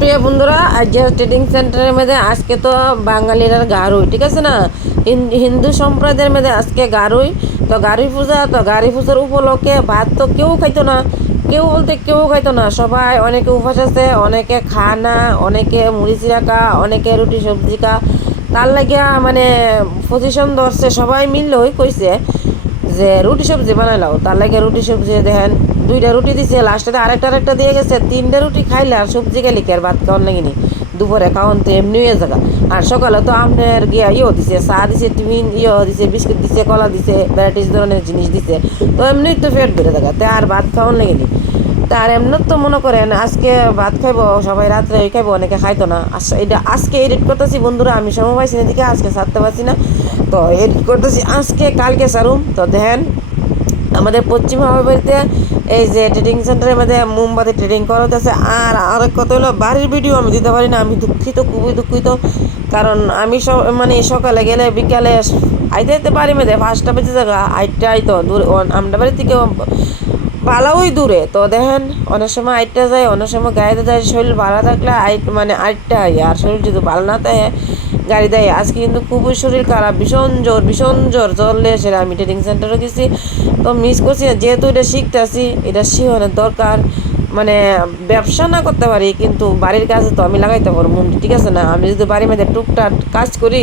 প্রিয় বন্ধুরা আজ ট্রেডিং সেন্টারের মধ্যে আজকে তো বাঙালিরা গারুই, ঠিক আছে না? হিন্দু সম্প্রদায়ের মধ্যে আজকে গারুই। তো গাড়ি পূজা, তো গাড়ি পূজার উপলক্ষে ভাত তো কেউ খাইতো না। কেউ বলতে কেউ খাইতো না। সবাই অনেকে উপবাস আছে, অনেকে খায় না অনেকে মুড়ি চিরা খা অনেকে রুটি সবজি খা। তার লাগিয়া মানে পজিশন ধরছে, সবাই মিললেই কইছে যে রুটি সবজি বানাইলাও তার লাগে রুটি সবজি দেখেন দুইটা রুটি দিছে, লাস্টে আরেকটা আরেকটা দিয়ে গেছে। তিনটা রুটি খাইলে আর সবজি গেলি কি আর ভাত খাওয়ার লাগিনি দুপুরে খাওয়ান তো এমনি হয়ে জায়গা আর সকালে তো আপনার গিয়া ইয়ে দিছে, চা দিছে, টিফিন ইয়ে দিছে, বিস্কুট দিছে, কলা দিছে, ভ্যারাইটিস ধরনের জিনিস দিছে। তো এমনি তো পেট বেড়ে জায়গা তে আর ভাত খাওয়ান লাগিনি তার এমনি তো মনে করেন, আজকে ভাত খাইবো, সবাই রাত্রে খাইবো, অনেকে খাইতো না। এটা আজকে এডিট করতেছি, বন্ধুরা, আমি সময় পাইছি না দিকে আজকে ছাড়তে পারছি না। তো এডিট করতেছি, আজকে কালকে সারুম তো দেখেন আমাদের পশ্চিম বাড়িতে এই যে ট্রেডিং সেন্টারের মধ্যে মোমবাতি ট্রেডিং করা হতেছে আর আরেক কথা হলো, বাড়ির ভিডিও আমি দিতে পারি না, আমি দুঃখিত, খুবই দুঃখিত। কারণ আমি সব মানে সকালে গেলে বিকালে আইতে আইতে পারি মেয়েদের পাঁচটা বেজে জায়গা আইটটা আইতো দূরে আমরা বাড়ি থেকে ভালোই দূরে। তো দেখেন, অনেক সময় আইটটা যায়, অনেক সময় গাড়িতে যায়, শরীর ভালো থাকলে আইট মানে আইটটা আই আর শরীর যদি ভালো না থাকে গাড়ি দেয়। আজকে কিন্তু খুবই শরীর খারাপ, ভীষণ জোর ভীষণ জোর। চললে সেটা আমি ট্রেনিং সেন্টারে গেছি। তো মিস করছি না, যেহেতু এটা শিখতেছি, এটা শিখনের দরকার। মানে ব্যবসা না করতে পারি, কিন্তু বাড়ির কাজে তো আমি লাগাইতে পারব মন ঠিক আছে না? আমি যদি বাড়ির মধ্যে টুকটাক কাজ করি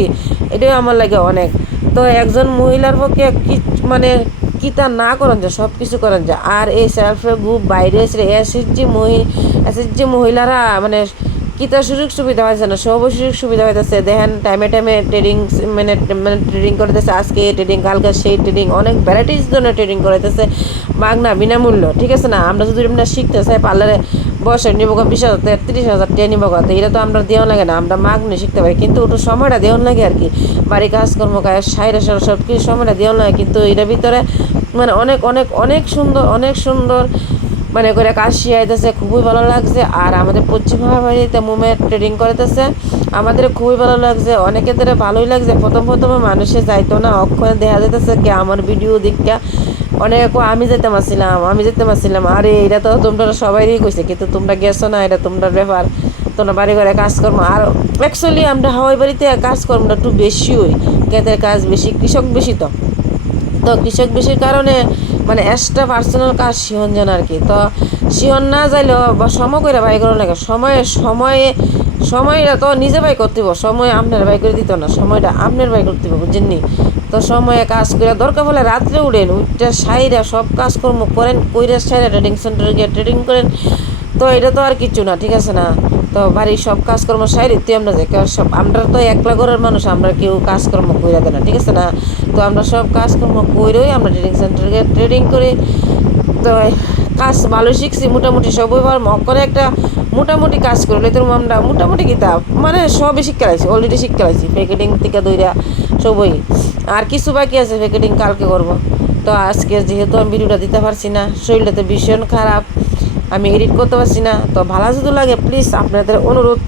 এটাই আমার লাগে অনেক। তো একজন মহিলার পক্ষে কি মানে কিতা না করেন যায় সব কিছু করেন যায়। আর এই সেলফ হেল্প গ্রুপ বাইরে এসে, এসএসজি মহি, এসএসজি মহিলারা মানে কিতা সুযোগ সুবিধা হয়েছে না? সব সুযোগ সুবিধা হইতেছে দেখেন টাইমে টাইমে ট্রেডিং মানে মানে ট্রেডিং করতেছে আজকে ট্রেডিং কালকে সেই ট্রেডিং অনেক ভ্যারাইটিস ধরনের ট্রেডিং করতেছে মাগনা বিনামূল্য, ঠিক আছে না? আমরা যদি আমরা শিখতে চাই পার্লারে বয়সে নিব বিশ হাজার তেত্রিশ হাজার টাকা নিব তো এটা তো আমরা দেওয়া লাগে না। আমরা মাগনে শিখতে পারি, কিন্তু ওটা সময়টা দেওয়ান লাগে আর কি। বাড়ি কাজকর্ম কাজ সাইরে সাইরে সব কিছু সময়টা দেওয়ান লাগে, কিন্তু এটার ভিতরে মানে অনেক অনেক অনেক সুন্দর অনেক সুন্দর মানে করে কাজ শিখাইতেছে খুবই ভালো লাগছে। আর আমাদের পশ্চিম বাড়িতে মোমে ট্রেডিং করতেছে আমাদের খুবই ভালো লাগছে। অনেকেদের ভালোই লাগছে। প্রথম প্রথমে মানুষে যাইতো না, অক্ষরে দেখা যেতেছে কি আমার ভিডিও দিকটা অনেক আমি যেতে পারছিলাম আমি যেতে পারছিলাম আরে, এটা তো তোমরা সবাইই কইছে, কিন্তু তোমরা গেছো না, এটা তোমরা ব্যাপার। তোমরা বাড়ি ঘরে কাজকর্ম আর অ্যাকচুয়ালি আমরা হাওয়াই বাড়িতে কাজকর্মটা একটু বেশি হই ক্ষেতের কাজ বেশি, কৃষক বেশি তো। তো কৃষক বেশির কারণে মানে এক্সট্রা পার্সোনাল কাজ শিহন জান আর কি। তো শিহন না যাইলেও বা সময় করে বাই করার লাগে। সময়ে সময়ে, সময়টা তো নিজে বাই করতে সময় আপনার বাই করে দিত না। সময়টা আপনার বাই করতে হবে বুঝেননি তো সময়ে কাজ করে দরকার হলে রাত্রে উঠেন উঠটা সাইরা সব কাজকর্ম করেন, কইরা সাইরা ট্রেডিং সেন্টারে গিয়ে ট্রেডিং করেন। তো এটা তো আর কিছু না, ঠিক আছে না? তো বাড়ির সব কাজকর্ম সাইরিতে আমরা কারণ সব আমরা তো একলা ঘরের মানুষ, আমরা কেউ কাজকর্ম কইরা দেয় না, ঠিক আছে না? তো আমরা সব কাজকর্ম কইরই আমরা ট্রেডিং সেন্টারে ট্রেডিং করি। তো কাজ ভালো শিখছি, মোটামুটি সবই ভালো। করে একটা মোটামুটি কাজ করলে তো আমরা মোটামুটি কিতাব মানে সবই শিক্ষা লাইছি অলরেডি শিক্ষা লাইছি প্যাকেটিং থেকে দইরা সবই। আর কিছু বাকি আছে প্যাকেটিং কালকে করব। তো আজকে যেহেতু আমি ভিডিওটা দিতে পারছি না শরীরটা তো ভীষণ খারাপ। আমি এডিট করতে পারছি না। তো ভালো যদি লাগে প্লিজ আপনাদের অনুরোধ।